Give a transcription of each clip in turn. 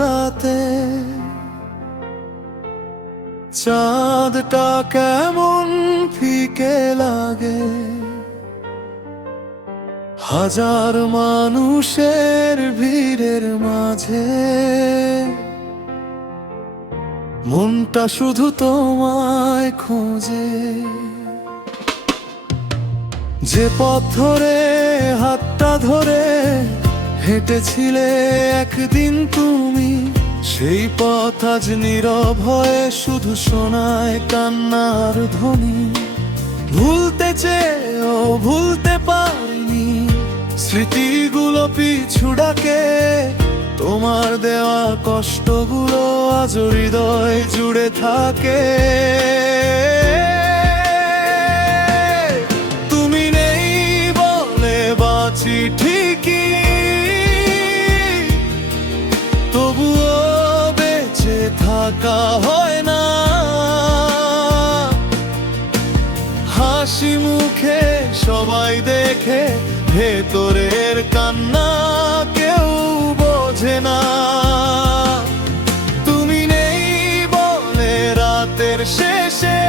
রাতে চাঁদটা কেমন ফিকে লাগে, হাজার মানুষের ভিড়ের মাঝে মনটা শুধু তোমায় খোঁজে। যে পথ ধরে হাতটা ধরে হেঁটেছিলে একদিন তুমি, সেই পথ আজ নীরব হয়ে শুধু শোনায় কান্নার ধ্বনি। ভুলতে চেয়েও ভুলতে পারিনি, স্মৃতিগুলো পিছু ডাকে, তোমার দেওয়া কষ্টগুলো আজ হৃদয় জুড়ে থাকে। তুমি নেই বলে বাঁচি ঠিকই, তবুও বেঁচে থাকা হয় না। হাসি মুখে সবাই দেখে, ভেতরের কান্না কেউ বোঝে না। তুমি নেই বলে রাতের শেষে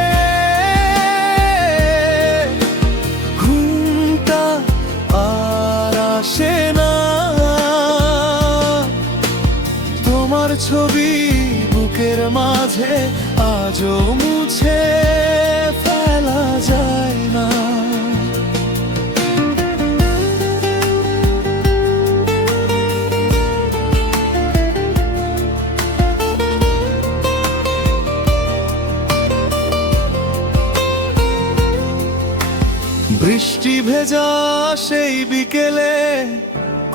ঘুমটা আর আসে না। তোমার ছবি বুকের মাঝে আজও মুছে ফেলা যায় না। বৃষ্টি ভেজা সেই বিকেলে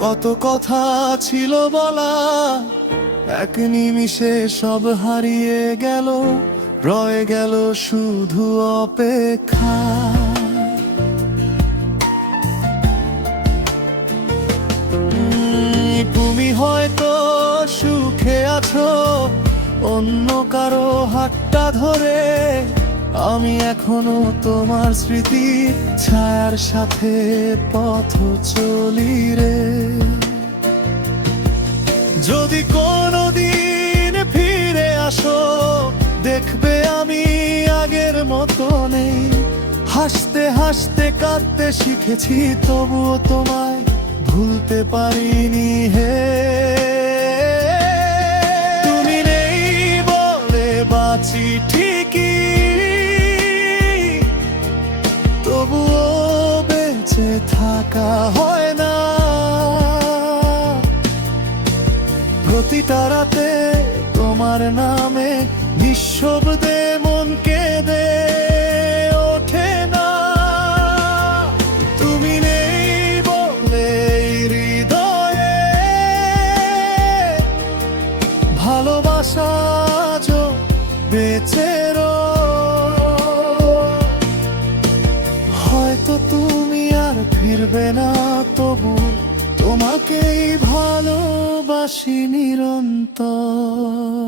কত কথা ছিল বলা, এক নিমিষে সব হারিয়ে গেল, রয়ে গেল শুধু অপেক্ষা। তুমি হয়তো সুখে আছো অন্য কারো হাতটা ধরে, আমি এখনো তোমার স্মৃতির ছায়ার সাথে পথ চলি রে। যদি কোনোদিন ফিরে আসো, দেখবে আমি আগের মতো নেই। হাসতে হাসতে কাঁদতে শিখেছি, তবুও তোমায় ভুলতে পারিনি হে। তুমি নেই বলে বাঁচি ঠিকই, তবুও বেঁচে থাকা হয় না। প্রতিটা রাতে তোমার নামে নিঃশব্দে মন কেঁদে ওঠে না। তুমি নেই বলে হৃদয়ে ভালোবাসা আজও বেঁচে হয়তো তুমি আর ফিরবে না, তবু তোমাকেই ভালোবাসি নিরন্তর।